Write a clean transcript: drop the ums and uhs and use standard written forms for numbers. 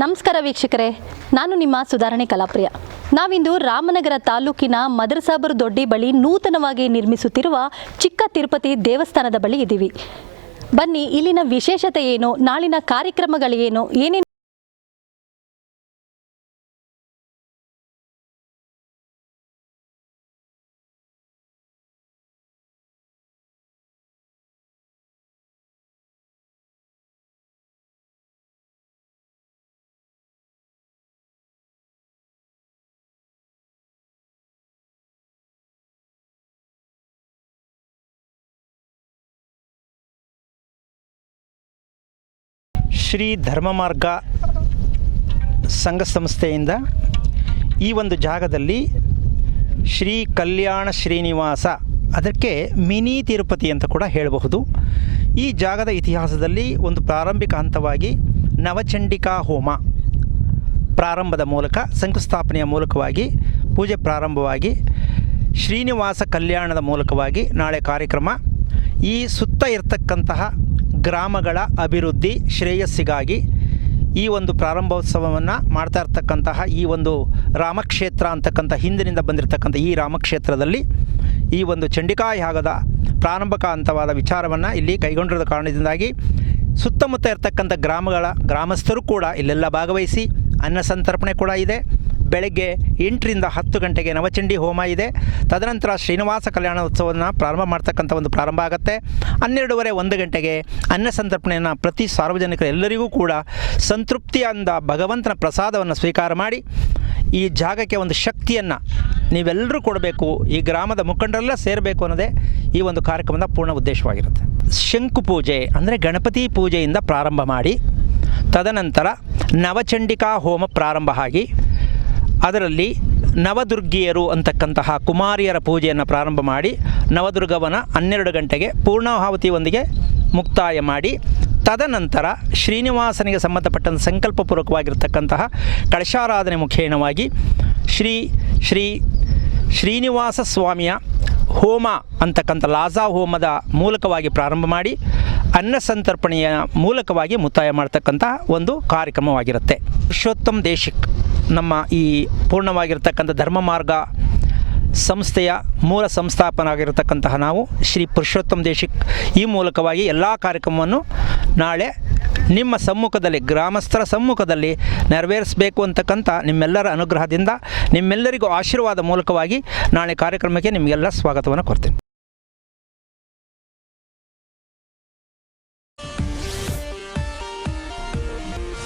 ನಮಸ್ಕಾರ ವೀಕ್ಷಕರೇ, ನಾನು ನಿಮ್ಮ ಸುಧಾರಣೆ ಕಲಾಪ್ರಿಯ. ನಾವಿಂದು ರಾಮನಗರ ತಾಲೂಕಿನ ಮದರಸಾಬರು ದೊಡ್ಡಿ ಬಳಿ ನೂತನವಾಗಿ ನಿರ್ಮಿಸುತ್ತಿರುವ ಚಿಕ್ಕ ತಿರುಪತಿ ದೇವಸ್ಥಾನದ ಬಳಿ ಇದ್ದೀವಿ. ಬನ್ನಿ, ಇಲ್ಲಿನ ವಿಶೇಷತೆ ಏನು, ನಾಳಿನ ಕಾರ್ಯಕ್ರಮಗಳೇನು, ಏನೇನು ಶ್ರೀ ಧರ್ಮ ಮಾರ್ಗ ಸಂಘ ಸಂಸ್ಥೆಯಿಂದ ಈ ಒಂದು ಜಾಗದಲ್ಲಿ ಶ್ರೀ ಕಲ್ಯಾಣ ಶ್ರೀನಿವಾಸ, ಅದಕ್ಕೆ ಮಿನಿ ತಿರುಪತಿ ಅಂತ ಕೂಡ ಹೇಳಬಹುದು. ಈ ಜಾಗದ ಇತಿಹಾಸದಲ್ಲಿ ಒಂದು ಪ್ರಾರಂಭಿಕ ಹಂತವಾಗಿ ನವಚಂಡಿಕಾ ಹೋಮ ಪ್ರಾರಂಭದ ಮೂಲಕ, ಶಂಕುಸ್ಥಾಪನೆಯ ಮೂಲಕವಾಗಿ ಪೂಜೆ ಪ್ರಾರಂಭವಾಗಿ ಶ್ರೀನಿವಾಸ ಕಲ್ಯಾಣದ ಮೂಲಕವಾಗಿ ನಾಳೆ ಕಾರ್ಯಕ್ರಮ. ಈ ಸುತ್ತ ಇರತಕ್ಕಂತಹ ಗ್ರಾಮಗಳ ಅಭಿವೃದ್ಧಿ ಶ್ರೇಯಸ್ಸಿಗಾಗಿ ಈ ಒಂದು ಪ್ರಾರಂಭೋತ್ಸವವನ್ನು ಮಾಡ್ತಾ ಇರ್ತಕ್ಕಂತಹ ಈ ಒಂದು ರಾಮಕ್ಷೇತ್ರ ಅಂತಕ್ಕಂಥ ಹಿಂದಿನಿಂದ ಬಂದಿರತಕ್ಕಂಥ ಈ ರಾಮಕ್ಷೇತ್ರದಲ್ಲಿ ಈ ಒಂದು ಚಂಡಿಕಾ ಯಾಗದ ಪ್ರಾರಂಭಿಕ ಹಂತವಾದ ವಿಚಾರವನ್ನು ಇಲ್ಲಿ ಕೈಗೊಂಡಿರೋದ ಕಾರಣದಿಂದಾಗಿ ಸುತ್ತಮುತ್ತ ಇರತಕ್ಕಂಥ ಗ್ರಾಮಸ್ಥರು ಕೂಡ ಇಲ್ಲೆಲ್ಲ ಭಾಗವಹಿಸಿ ಅನ್ನ ಸಂತರ್ಪಣೆ ಕೂಡ ಇದೆ. ಬೆಳಗ್ಗೆ 8 ರಿಂದ 10 ಗಂಟೆಗೆ ನವಚಂಡಿ ಹೋಮ ಇದೆ. ತದನಂತರ ಶ್ರೀನಿವಾಸ ಕಲ್ಯಾಣ ಉತ್ಸವವನ್ನು ಪ್ರಾರಂಭ ಮಾಡ್ತಕ್ಕಂಥ ಒಂದು ಪ್ರಾರಂಭ ಆಗುತ್ತೆ. 12:30 1 ಗಂಟೆಗೆ ಅನ್ನ ಸಂತರ್ಪಣೆಯನ್ನು ಪ್ರತಿ ಸಾರ್ವಜನಿಕರು ಎಲ್ಲರಿಗೂ ಕೂಡ ಸಂತೃಪ್ತಿಯಿಂದ ಭಗವಂತನ ಪ್ರಸಾದವನ್ನು ಸ್ವೀಕಾರ ಮಾಡಿ ಈ ಜಾಗಕ್ಕೆ ಒಂದು ಶಕ್ತಿಯನ್ನು ನೀವೆಲ್ಲರೂ ಕೊಡಬೇಕು, ಈ ಗ್ರಾಮದ ಮುಖಂಡರೆಲ್ಲ ಸೇರಬೇಕು ಅನ್ನೋದೇ ಈ ಒಂದು ಕಾರ್ಯಕ್ರಮದ ಪೂರ್ಣ ಉದ್ದೇಶವಾಗಿರುತ್ತೆ. ಶಂಕು ಪೂಜೆ ಅಂದರೆ ಗಣಪತಿ ಪೂಜೆಯಿಂದ ಪ್ರಾರಂಭ ಮಾಡಿ ತದನಂತರ ನವಚಂಡಿಕಾ ಹೋಮ ಪ್ರಾರಂಭ ಆಗಿ ಅದರಲ್ಲಿ ನವದುರ್ಗಿಯರು ಅಂತಕ್ಕಂತಹ ಕುಮಾರಿಯರ ಪೂಜೆಯನ್ನು ಪ್ರಾರಂಭ ಮಾಡಿ ನವದುರ್ಗವನ್ನು 12 ಗಂಟೆಗೆ ಪೂರ್ಣಾಹುತಿಯೊಂದಿಗೆ ಮುಕ್ತಾಯ ಮಾಡಿ ತದನಂತರ ಶ್ರೀನಿವಾಸನಿಗೆ ಸಂಬಂಧಪಟ್ಟಂಥ ಸಂಕಲ್ಪಪೂರ್ವಕವಾಗಿರ್ತಕ್ಕಂತಹ ಕಳಶಾರಾಧನೆ ಮುಖೇನವಾಗಿ ಶ್ರೀನಿವಾಸ ಸ್ವಾಮಿಯ ಹೋಮ ಅಂತಕ್ಕಂಥ ಲಾಜಾ ಹೋಮದ ಮೂಲಕವಾಗಿ ಪ್ರಾರಂಭ ಮಾಡಿ ಅನ್ನ ಸಂತರ್ಪಣೆಯ ಮೂಲಕವಾಗಿ ಮುಕ್ತಾಯ ಮಾಡ್ತಕ್ಕಂಥ ಒಂದು ಕಾರ್ಯಕ್ರಮವಾಗಿರುತ್ತೆ. ಪುರುಷೋತ್ತಮ್ ದೇಶಿಕ್ ನಮ್ಮ ಈ ಪೂರ್ಣವಾಗಿರ್ತಕ್ಕಂಥ ಧರ್ಮ ಮಾರ್ಗ ಸಂಸ್ಥೆಯ ಮೂಲ ಸಂಸ್ಥಾಪನಾಗಿರತಕ್ಕಂತಹ ನಾವು ಶ್ರೀ ಪುರುಷೋತ್ತಮ್ ದೇಶಿಕ್ ಈ ಮೂಲಕವಾಗಿ ಎಲ್ಲ ಕಾರ್ಯಕ್ರಮವನ್ನು ನಾಳೆ ನಿಮ್ಮ ಸಮ್ಮುಖದಲ್ಲಿ, ಗ್ರಾಮಸ್ಥರ ಸಮ್ಮುಖದಲ್ಲಿ ನೆರವೇರಿಸಬೇಕು ಅಂತಕ್ಕಂಥ ನಿಮ್ಮೆಲ್ಲರ ಅನುಗ್ರಹದಿಂದ, ನಿಮ್ಮೆಲ್ಲರಿಗೂ ಆಶೀರ್ವಾದ ಮೂಲಕವಾಗಿ ನಾಳೆ ಕಾರ್ಯಕ್ರಮಕ್ಕೆ ನಿಮಗೆಲ್ಲ ಸ್ವಾಗತವನ್ನು ಕೊಡ್ತೀನಿ.